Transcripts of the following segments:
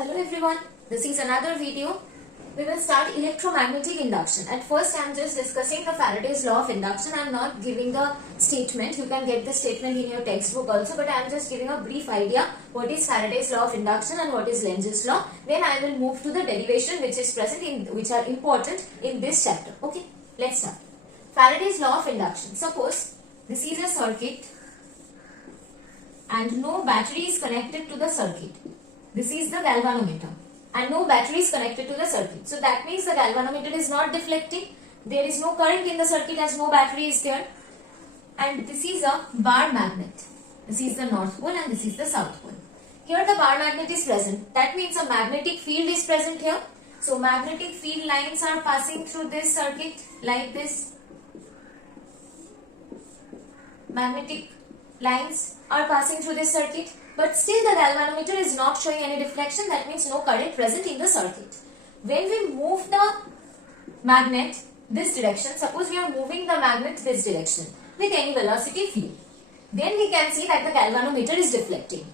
Hello everyone, this is another video. We will start electromagnetic induction. At first I am just discussing the Faraday's law of induction. I am not giving the statement. You can get the statement in your textbook also, but I am just giving a brief idea what is Faraday's law of induction and what is Lenz's law. Then I will move to the derivation which are important in this chapter. Okay, let's start. Faraday's law of induction. Suppose this is a circuit and no battery is connected to the circuit. This is the galvanometer and no battery is connected to the circuit. So that means the galvanometer is not deflecting. There is no current in the circuit as no battery is there. And this is a bar magnet. This is the north pole and this is the south pole. Here the bar magnet is present. That means a magnetic field is present here. So magnetic field lines are passing through this circuit like this. Magnetic lines are passing through this circuit. But still the galvanometer is not showing any deflection. That means no current present in the circuit. When we move the magnet this direction, suppose we are moving the magnet this direction with any velocity v, then we can see that the galvanometer is deflecting.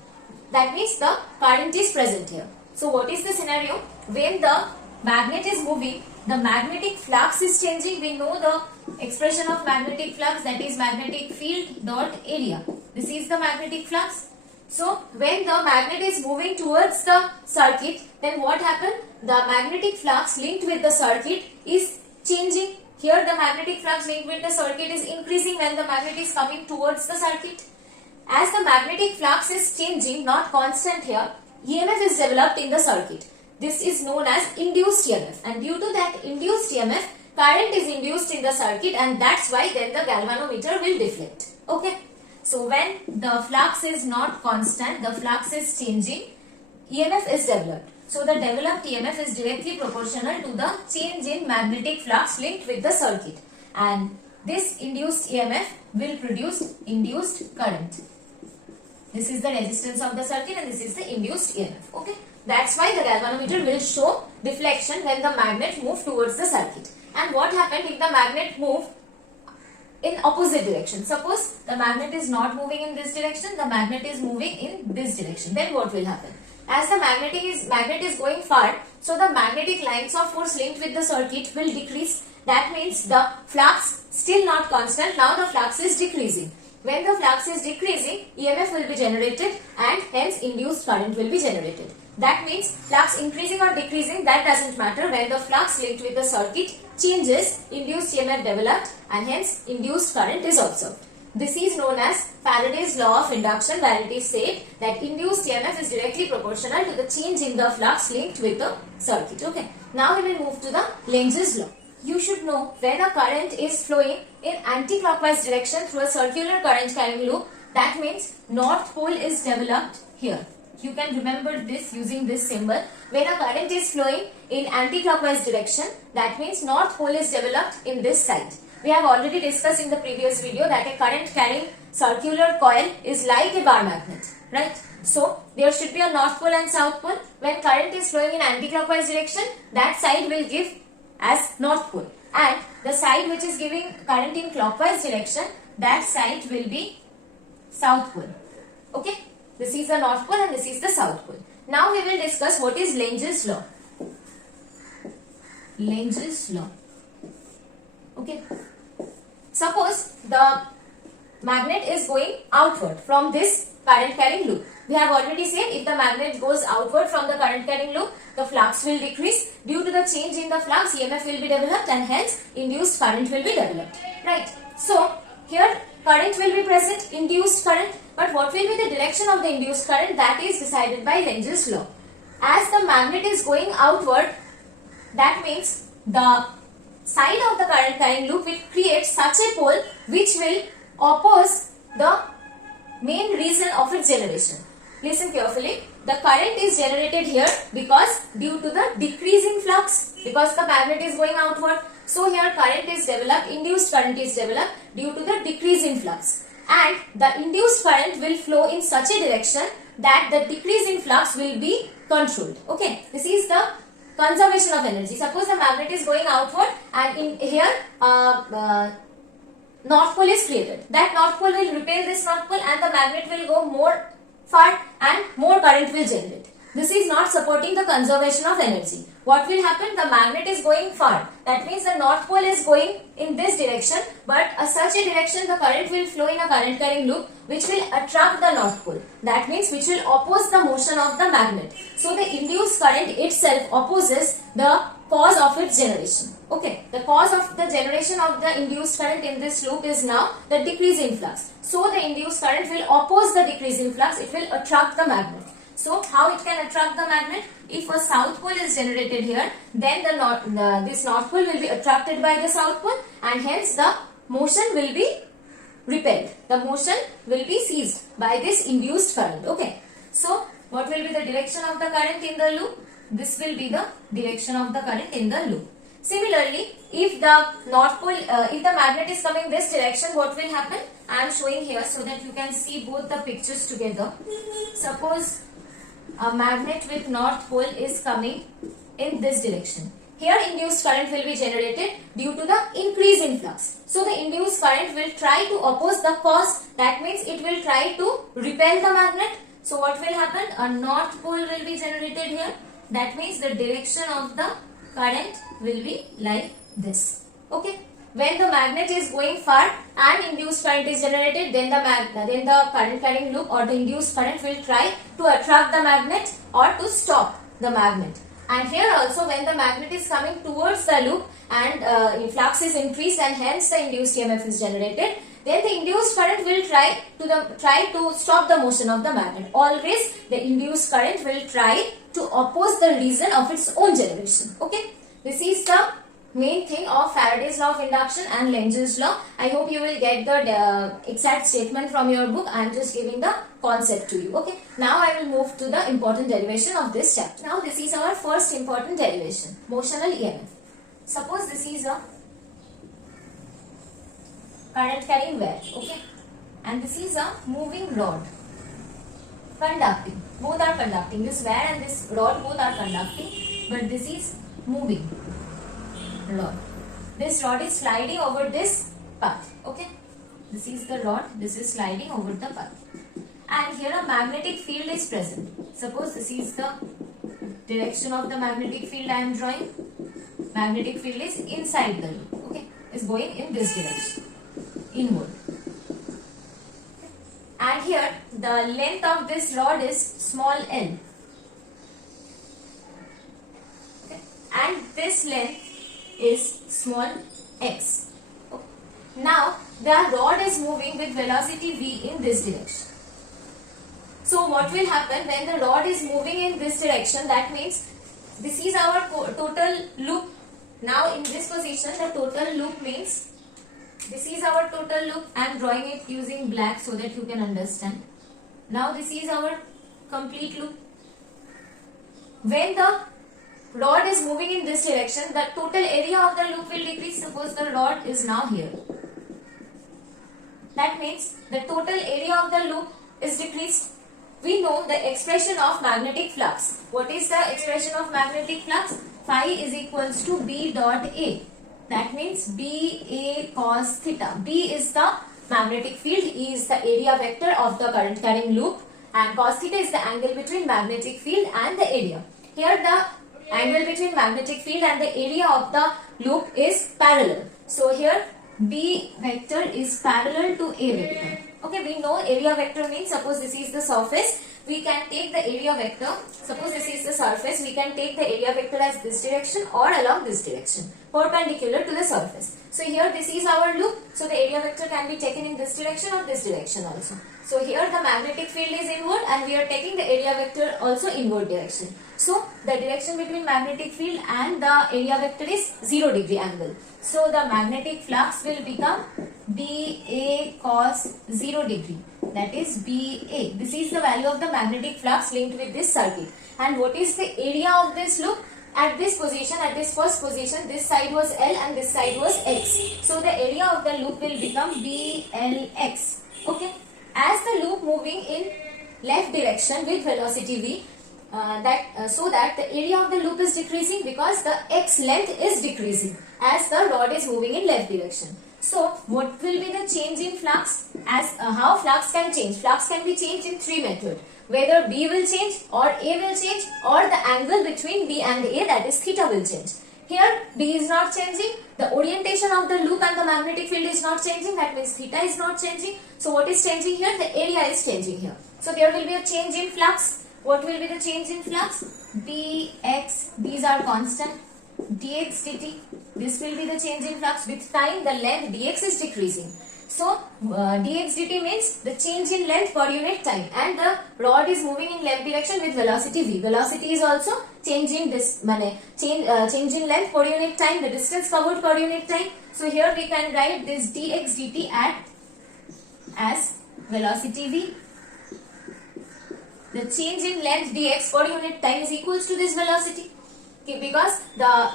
That means the current is present here. So what is the scenario? When the magnet is moving, the magnetic flux is changing. We know the expression of magnetic flux, that is magnetic field dot area. This is the magnetic flux. So when the magnet is moving towards the circuit, then what happened? The magnetic flux linked with the circuit is changing. Here the magnetic flux linked with the circuit is increasing when the magnet is coming towards the circuit. As the magnetic flux is changing, not constant here, EMF is developed in the circuit. This is known as induced EMF, and due to that induced EMF, current is induced in the circuit, and that's why then the galvanometer will deflect. Okay. So when the flux is not constant, the flux is changing, EMF is developed. So the developed EMF is directly proportional to the change in magnetic flux linked with the circuit. And this induced EMF will produce induced current. This is the resistance of the circuit and this is the induced EMF. Okay. That's why the galvanometer will show deflection when the magnet moves towards the circuit. And what happened if the magnet moves in opposite direction? Suppose the magnet is not moving in this direction, the magnet is moving in this direction. Then what will happen? As the magnet is going far, so the magnetic lines of force linked with the circuit will decrease. That means the flux still not constant. Now the flux is decreasing. When the flux is decreasing, EMF will be generated and hence induced current will be generated. That means flux increasing or decreasing, that doesn't matter. When the flux linked with the circuit changes, induced EMF developed and hence induced current is observed. This is known as Faraday's law of induction, where it is said that induced EMF is directly proportional to the change in the flux linked with the circuit. Okay. Now we will move to the Lenz's law. You should know when a current is flowing in anti-clockwise direction through a circular current carrying loop, that means north pole is developed here. You can remember this using this symbol. When a current is flowing in anti-clockwise direction, that means north pole is developed in this side. We have already discussed in the previous video that a current carrying circular coil is like a bar magnet, right? So there should be a north pole and south pole. When current is flowing in anti-clockwise direction, that side will give as north pole, and the side which is giving current in clockwise direction, that side will be south pole. Okay. This is the north pole and this is the south pole. Now we will discuss what is Lenz's law. Lenz's law. Okay. Suppose the magnet is going outward from this current carrying loop. We have already said if the magnet goes outward from the current carrying loop, the flux will decrease. Due to the change in the flux, EMF will be developed and hence induced current will be developed. Right. So here current will be present, induced current. But what will be the direction of the induced current? That is decided by Lenz's law. As the magnet is going outward, that means the side of the current carrying loop will create such a pole which will oppose the main reason of its generation. Listen carefully. The current is generated here because due to the decreasing flux, because the magnet is going outward. So here current is developed, induced current is developed due to the decreasing flux. And the induced current will flow in such a direction that the decreasing flux will be controlled. Okay, this is the conservation of energy. Suppose the magnet is going outward and in here north pole is created. That north pole will repel this north pole and the magnet will go more far and more current will generate. This is not supporting the conservation of energy. What will happen? The magnet is going far. That means the north pole is going in this direction, but such a direction the current will flow in a current carrying loop which will attract the north pole. That means which will oppose the motion of the magnet. So the induced current itself opposes the cause of its generation. Okay, the cause of the generation of the induced current in this loop is now the decrease in flux. So the induced current will oppose the decrease in flux. It will attract the magnet. So how it can attract the magnet? If a south pole is generated here, then this north pole will be attracted by the south pole, and hence the motion will be repelled. The motion will be seized by this induced current. Okay. So what will be the direction of the current in the loop? This will be the direction of the current in the loop. Similarly, if the north pole, if the magnet is coming this direction, what will happen? I am showing here so that you can see both the pictures together. Suppose a magnet with north pole is coming in this direction. Here induced current will be generated due to the increase in flux. So the induced current will try to oppose the cause. That means it will try to repel the magnet. So what will happen? A north pole will be generated here. That means the direction of the current will be like this. Okay. When the magnet is going far and induced current is generated, then the current carrying loop or the induced current will try to attract the magnet or to stop the magnet. And here also, when the magnet is coming towards the loop and flux is increased and hence the induced EMF is generated, then the induced current will try to stop the motion of the magnet. Always the induced current will try to oppose the reason of its own generation. Okay, this is the main thing of Faraday's law of induction and Lenz's law. I hope you will get the exact statement from your book. I am just giving the concept to you. Okay. Now I will move to the important derivation of this chapter. Now this is our first important derivation, motional EMF. Suppose this is a current carrying wire. Okay. And this is a moving rod. Conducting. Both are conducting. This wire and this rod both are conducting. But this is moving rod. This rod is sliding over this path. Okay. This is the rod. This is sliding over the path. And here a magnetic field is present. Suppose this is the direction of the magnetic field I am drawing. Magnetic field is inside the loop. Okay. Is going in this direction. Inward. And here the length of this rod is small l. Okay. And this length is small x. Okay. Now the rod is moving with velocity v in this direction. So what will happen when the rod is moving in this direction? That means this is our total loop. Now in this position the total loop means this is our total loop. I am drawing it using black so that you can understand. Now this is our complete loop. When the rod is moving in this direction, the total area of the loop will decrease. Suppose the rod is now here. That means the total area of the loop is decreased. We know the expression of magnetic flux. What is the expression of magnetic flux? Phi is equals to B dot A. That means B A cos theta. B is the magnetic field, E is the area vector of the current carrying loop, and cos theta is the angle between magnetic field and the area. Here the angle between magnetic field and the area of the loop is parallel. So here B vector is parallel to A vector. Okay, we know area vector means, suppose this is the surface, we can take the area vector. Suppose this is the surface, we can take the area vector as this direction or along this direction, perpendicular to the surface. So here this is our loop, so the area vector can be taken in this direction or this direction also. So here the magnetic field is inward and we are taking the area vector also inward direction. So the direction between magnetic field and the area vector is 0 degree angle. So the magnetic flux will become BA cos 0 degree. That is BA. This is the value of the magnetic flux linked with this circuit. And what is the area of this loop? At this position, at this first position, this side was L and this side was X. So the area of the loop will become BLX. Okay. As the loop moving in left direction with velocity v, so that the area of the loop is decreasing because the x length is decreasing as the rod is moving in left direction. So what will be the change in flux? As how flux can change? Flux can be changed in three methods. Whether B will change or A will change or the angle between B and A, that is theta, will change. Here B is not changing. The orientation of the loop and the magnetic field is not changing. That means theta is not changing. So what is changing here? The area is changing here. So there will be a change in flux. What will be the change in flux? dx, these are constant. dx dt, this will be the change in flux. With time the length dx is decreasing. So dx dt means the change in length per unit time, and the rod is moving in left direction with velocity v. Velocity is also changing this change in length per unit time, the distance covered per unit time. So here we can write this dx dt as velocity v. The change in length dx per unit time is equals to this velocity. Okay, because the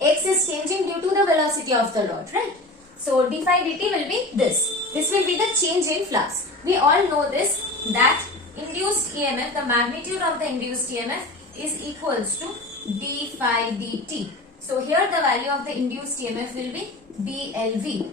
x is changing due to the velocity of the rod, right? So d phi dt will be this. This will be the change in flux. We all know this, that induced EMF, the magnitude of the induced EMF is equals to d phi dt. So here the value of the induced EMF will be BLV.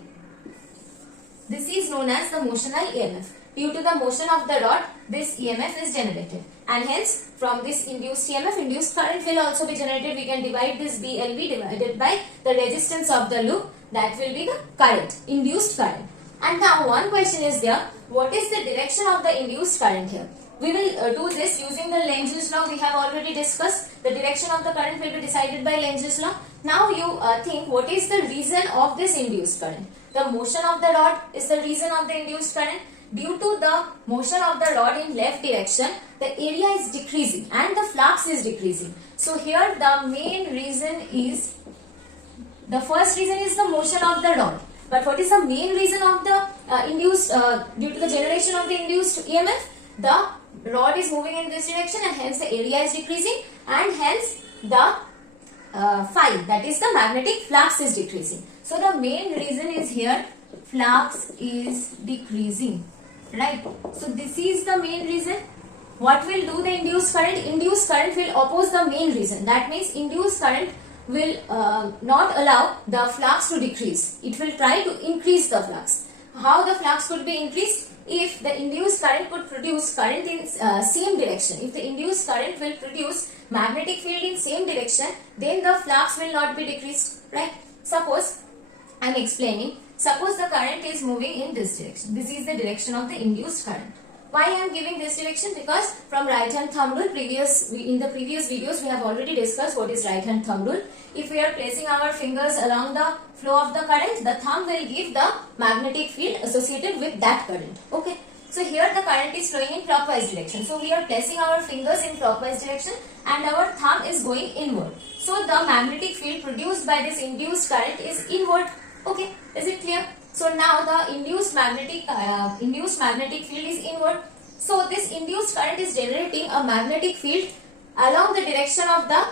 This is known as the motional EMF. Due to the motion of the rod, this EMF is generated, and hence from this induced EMF, induced current will also be generated. We can divide this BLV divided by the resistance of the loop, that will be the current, induced current. And now one question is there, what is the direction of the induced current here? We will do this using the Lenz's law. We have already discussed the direction of the current will be decided by Lenz's law. Now you think, what is the reason of this induced current? The motion of the rod is the reason of the induced current. Due to the motion of the rod in left direction, the area is decreasing and the flux is decreasing. So here the main reason is, the first reason is the motion of the rod. But what is the main reason of the due to the generation of the induced EMF? The rod is moving in this direction and hence the area is decreasing, and hence the phi, that is the magnetic flux, is decreasing. So the main reason is here, flux is decreasing. Right. So this is the main reason. What will do the induced current? Induced current will oppose the main reason. That means induced current will not allow the flux to decrease. It will try to increase the flux. How the flux could be increased? If the induced current could produce current in same direction. If the induced current will produce magnetic field in same direction, then the flux will not be decreased. Right. Suppose I am explaining. Suppose the current is moving in this direction. This is the direction of the induced current. Why I am giving this direction? Because from right hand thumb rule, in the previous videos we have already discussed what is right hand thumb rule. If we are placing our fingers along the flow of the current, the thumb will give the magnetic field associated with that current. Okay. So here the current is flowing in clockwise direction. So we are placing our fingers in clockwise direction and our thumb is going inward. So the magnetic field produced by this induced current is inward. Okay, is it clear? So now the induced magnetic field is inward. So this induced current is generating a magnetic field along the direction of the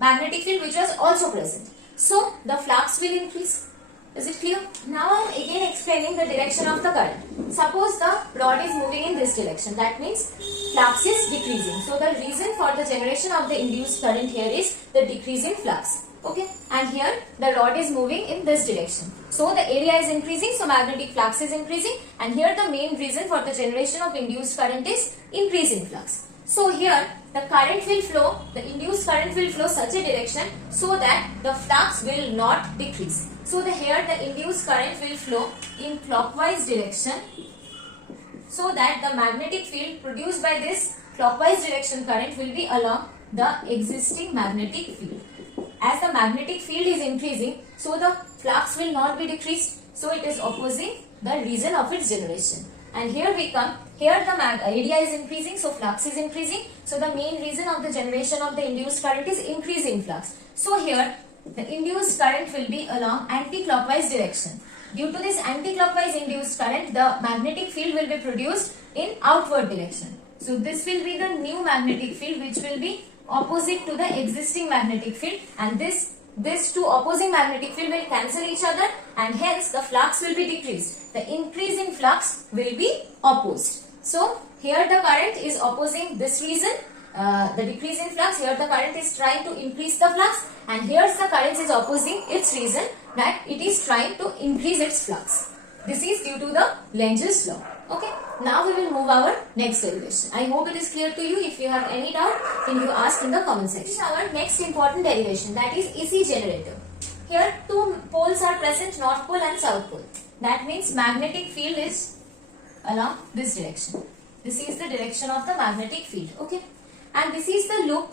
magnetic field which was also present. So the flux will increase. Is it clear? Now I am again explaining the direction of the current. Suppose the rod is moving in this direction. That means flux is decreasing. So the reason for the generation of the induced current here is the decrease in flux. Okay, and here the rod is moving in this direction. So the area is increasing, so magnetic flux is increasing, and here the main reason for the generation of induced current is increase in flux. So here the current will flow, the induced current will flow such a direction so that the flux will not decrease. So here the induced current will flow in clockwise direction so that the magnetic field produced by this clockwise direction current will be along the existing magnetic field. As the magnetic field is increasing, so the flux will not be decreased. So it is opposing the reason of its generation. And here we come, here the area is increasing, so flux is increasing. So the main reason of the generation of the induced current is increasing flux. So here the induced current will be along anti-clockwise direction. Due to this anti-clockwise induced current, the magnetic field will be produced in outward direction. So this will be the new magnetic field which will be opposite to the existing magnetic field, and this two opposing magnetic field will cancel each other, and hence the flux will be decreased. The increase in flux will be opposed. So here the current is opposing this reason, the decrease in flux. Here the current is trying to increase the flux, and here the current is opposing its reason, that it is trying to increase its flux. This is due to the Lenz's law. Okay. Now we will move our next derivation. I hope it is clear to you. If you have any doubt, then you ask in the comment section. This is our next important derivation, that is AC generator. Here two poles are present, north pole and south pole. That means magnetic field is along this direction. This is the direction of the magnetic field. Okay. And this is the loop,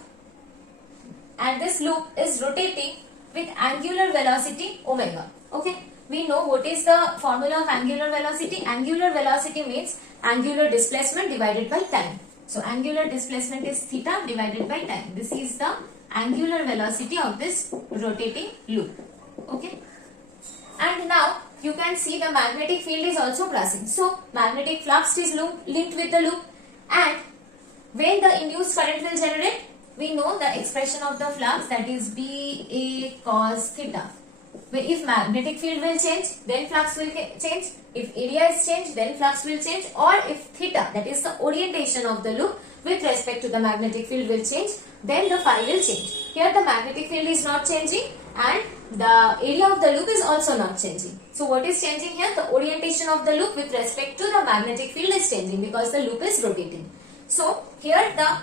and this loop is rotating with angular velocity omega. Okay. We know what is the formula of angular velocity. Angular velocity means angular displacement divided by time. So angular displacement is theta divided by time. This is the angular velocity of this rotating loop. Okay. And now you can see the magnetic field is also crossing. So magnetic flux is linked with the loop, and when the induced current will generate, we know the expression of the flux, that is BA cos theta. If magnetic field will change, then flux will change. If area is changed, then flux will change. Or if theta, that is the orientation of the loop with respect to the magnetic field, will change, then the phi will change. Here the magnetic field is not changing, and the area of the loop is also not changing. So what is changing here? The orientation of the loop with respect to the magnetic field is changing, because the loop is rotating. So here the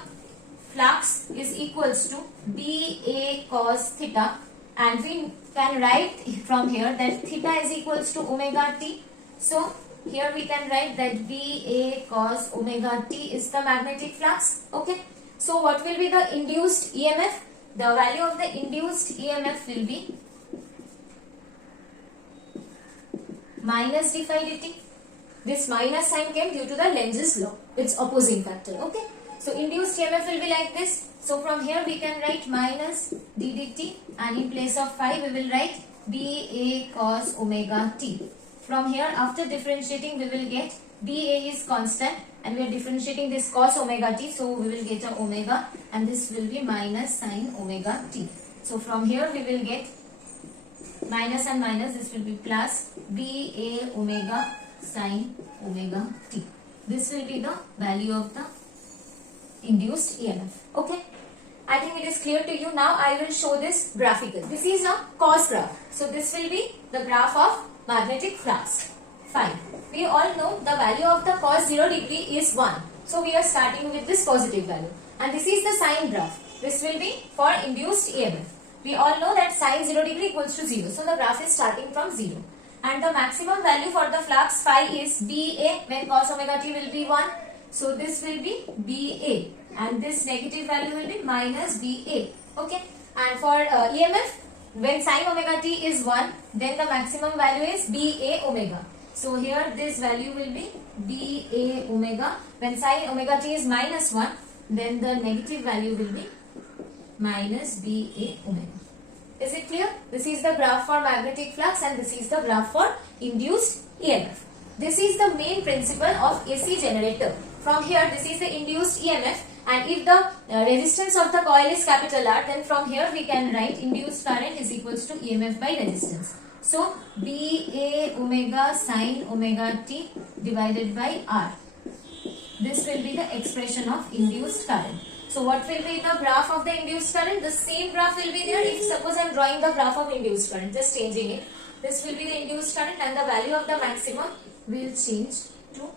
flux is equals to BA cos theta, and we can write from here that theta is equals to omega t. So here we can write that BA cos omega t is the magnetic flux. Okay. So what will be the induced EMF? The value of the induced EMF will be minus d phi dt. This minus sign came due to the Lenz's law, its opposing factor. Okay. So induced EMF will be like this. So from here we can write minus d dt, and in place of phi we will write BA cos omega t. From here, after differentiating, we will get BA is constant, and we are differentiating this cos omega t, so we will get a omega, and this will be minus sin omega t. So from here we will get minus and minus, this will be plus BA omega sin omega t. This will be the value of the induced EMF. Okay. I think it is clear to you. Now I will show this graphical. This is a cos graph. So this will be the graph of magnetic flux. Fine. We all know the value of the cos 0 degree is 1. So we are starting with this positive value. And this is the sine graph. This will be for induced EMF. We all know that sine 0 degree equals to 0. So the graph is starting from 0. And the maximum value for the flux phi is BA, when cos omega t will be 1. So this will be BA. And this negative value will be minus BA. Okay. And for EMF, when sin omega t is 1, then the maximum value is BA omega. So here this value will be BA omega. When sin omega t is minus 1, then the negative value will be minus BA omega. Is it clear? This is the graph for magnetic flux, and this is the graph for induced EMF. This is the main principle of AC generator. From here, this is the induced EMF. And if the resistance of the coil is capital R, then from here we can write induced current is equals to EMF by resistance. So BA omega sin omega t divided by R. This will be the expression of induced current. So what will be the graph of the induced current? The same graph will be there. If suppose I am drawing the graph of induced current, just changing it. This will be the induced current, and the value of the maximum will change to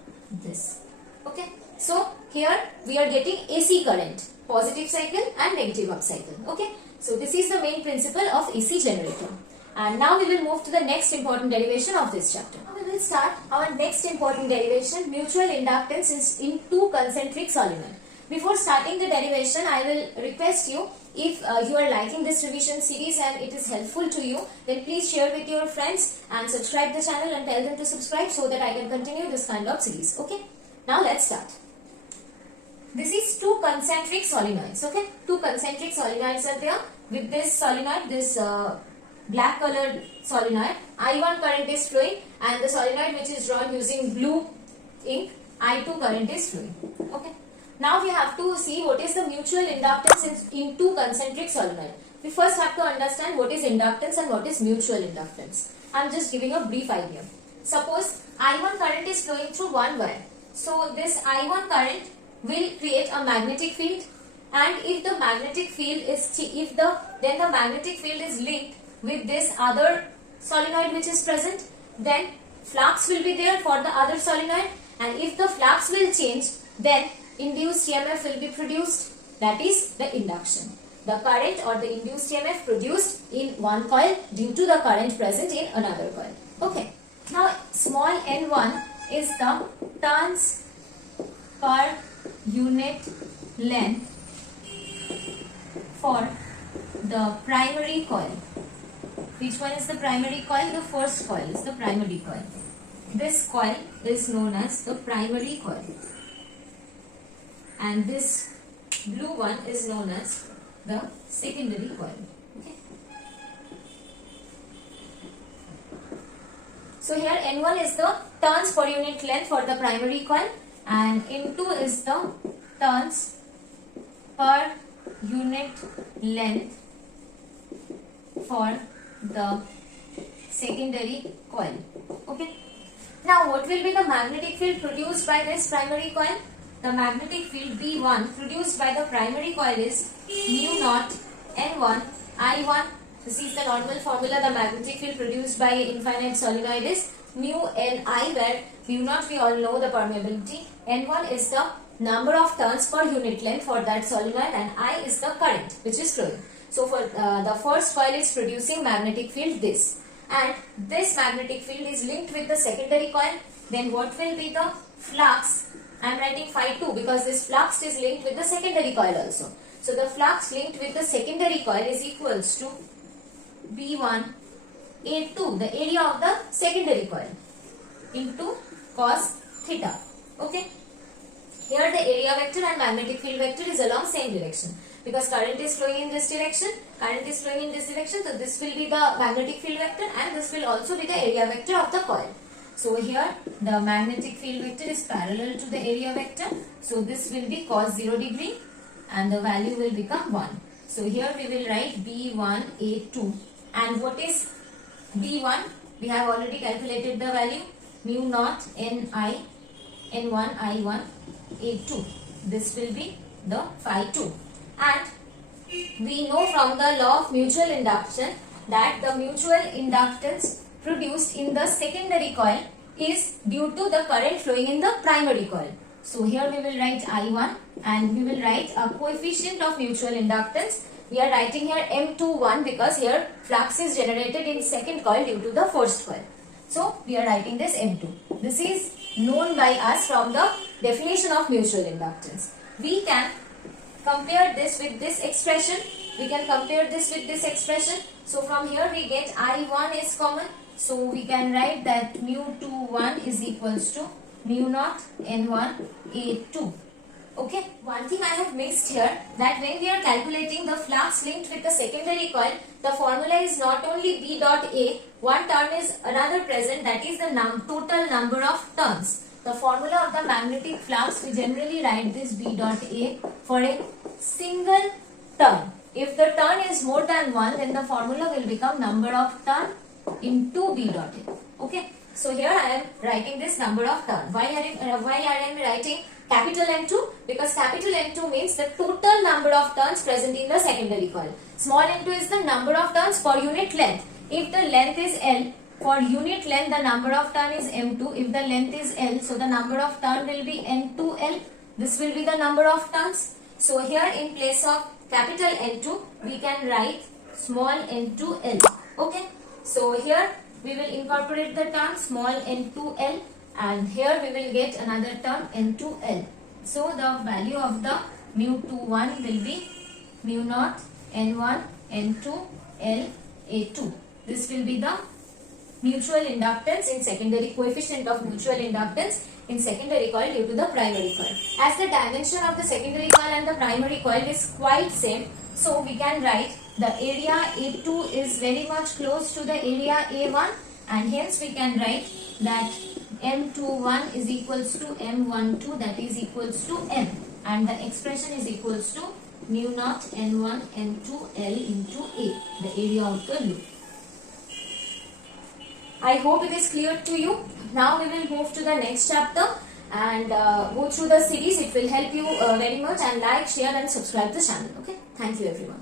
this. Okay. So here we are getting AC current, positive cycle and negative up cycle. Okay. So this is the main principle of AC generator. And now we will move to the next important derivation of this chapter. Now we will start our next important derivation, mutual inductance in two concentric solenoid. Before starting the derivation, I will request you, if you are liking this revision series and it is helpful to you, then please share with your friends and subscribe the channel and tell them to subscribe so that I can continue this kind of series. Okay. Now let's start. This is two concentric solenoids. Okay. Two concentric solenoids are there. With this solenoid, this black colored solenoid, I1 current is flowing, and the solenoid which is drawn using blue ink, I2 current is flowing. Okay. Now we have to see what is the mutual inductance in two concentric solenoid. We first have to understand what is inductance and what is mutual inductance. I am just giving a brief idea. Suppose I1 current is flowing through one wire. So this I1 current will create a magnetic field, and if the magnetic field is then the magnetic field is linked with this other solenoid which is present, then flux will be there for the other solenoid, and if the flux will change, then induced EMF will be produced, that is the induction. The current or the induced EMF produced in one coil due to the current present in another coil. Okay. Now small n1 is the turns per unit length for the primary coil. Which one is the primary coil? The first coil is the primary coil. This coil is known as the primary coil, and this blue one is known as the secondary coil. Okay. So here N1 is the turns per unit length for the primary coil, and N2 is the turns per unit length for the secondary coil. Okay. Now what will be the magnetic field produced by this primary coil? The magnetic field B1 produced by the primary coil is mu naught N1 I1. This is the normal formula. The magnetic field produced by infinite solenoid is mu Ni, where mu naught we all know the permeability. N1 is the number of turns per unit length for that solenoid, and I is the current which is flowing. So for the first coil is producing magnetic field this, and this magnetic field is linked with the secondary coil. Then what will be the flux? I am writing phi 2 because this flux is linked with the secondary coil also. So the flux linked with the secondary coil is equals to B1 A2, the area of the secondary coil, into cos theta. Okay. Here the area vector and magnetic field vector is along same direction, because current is flowing in this direction, current is flowing in this direction. So this will be the magnetic field vector, and this will also be the area vector of the coil. So here the magnetic field vector is parallel to the area vector. So this will be cos 0 degree and the value will become 1. So here we will write B1 A2. And what is B1? We have already calculated the value, mu naught Ni N1 I1 A2. This will be the phi 2. And we know from the law of mutual induction that the mutual inductance produced in the secondary coil is due to the current flowing in the primary coil. So here we will write I1, and we will write a coefficient of mutual inductance. We are writing here M21 because here flux is generated in second coil due to the first coil. So we are writing this M2. This is known by us from the definition of mutual inductance. We can compare this with this expression. We can compare this with this expression. So from here we get I1 is common. So we can write that mu21 is equals to mu naught N1 A2. Okay. One thing I have missed here, that when we are calculating the flux linked with the secondary coil, the formula is not only B dot A, one term is another present, that is the total number of turns. The formula of the magnetic flux, we generally write this B dot A for a single turn. If the turn is more than 1, then the formula will become number of turn into B dot A. Okay. So here I am writing this number of turn. Why I am writing capital N2? Because capital N2 means the total number of turns present in the secondary coil. Small n2 is the number of turns per unit length. If the length is L, for unit length the number of turn is M2. If the length is L, so the number of turn will be N2L. This will be the number of turns. So here in place of capital N2, we can write small n2L. Okay. So here we will incorporate the term small n2L, and here we will get another term n2L. So the value of the mu21 will be mu naught N1 N2 L A2. This will be the mutual inductance in secondary, coefficient of mutual inductance in secondary coil due to the primary coil. As the dimension of the secondary coil and the primary coil is quite same, so we can write the area A2 is very much close to the area A1, and hence we can write that M21 is equals to M12, that is equals to M, and the expression is equals to mu naught N1 N2 L into A, the area of the loop. I hope it is clear to you. Now we will move to the next chapter, and go through the series. It will help you very much, and like, share and subscribe the channel. Okay, thank you everyone.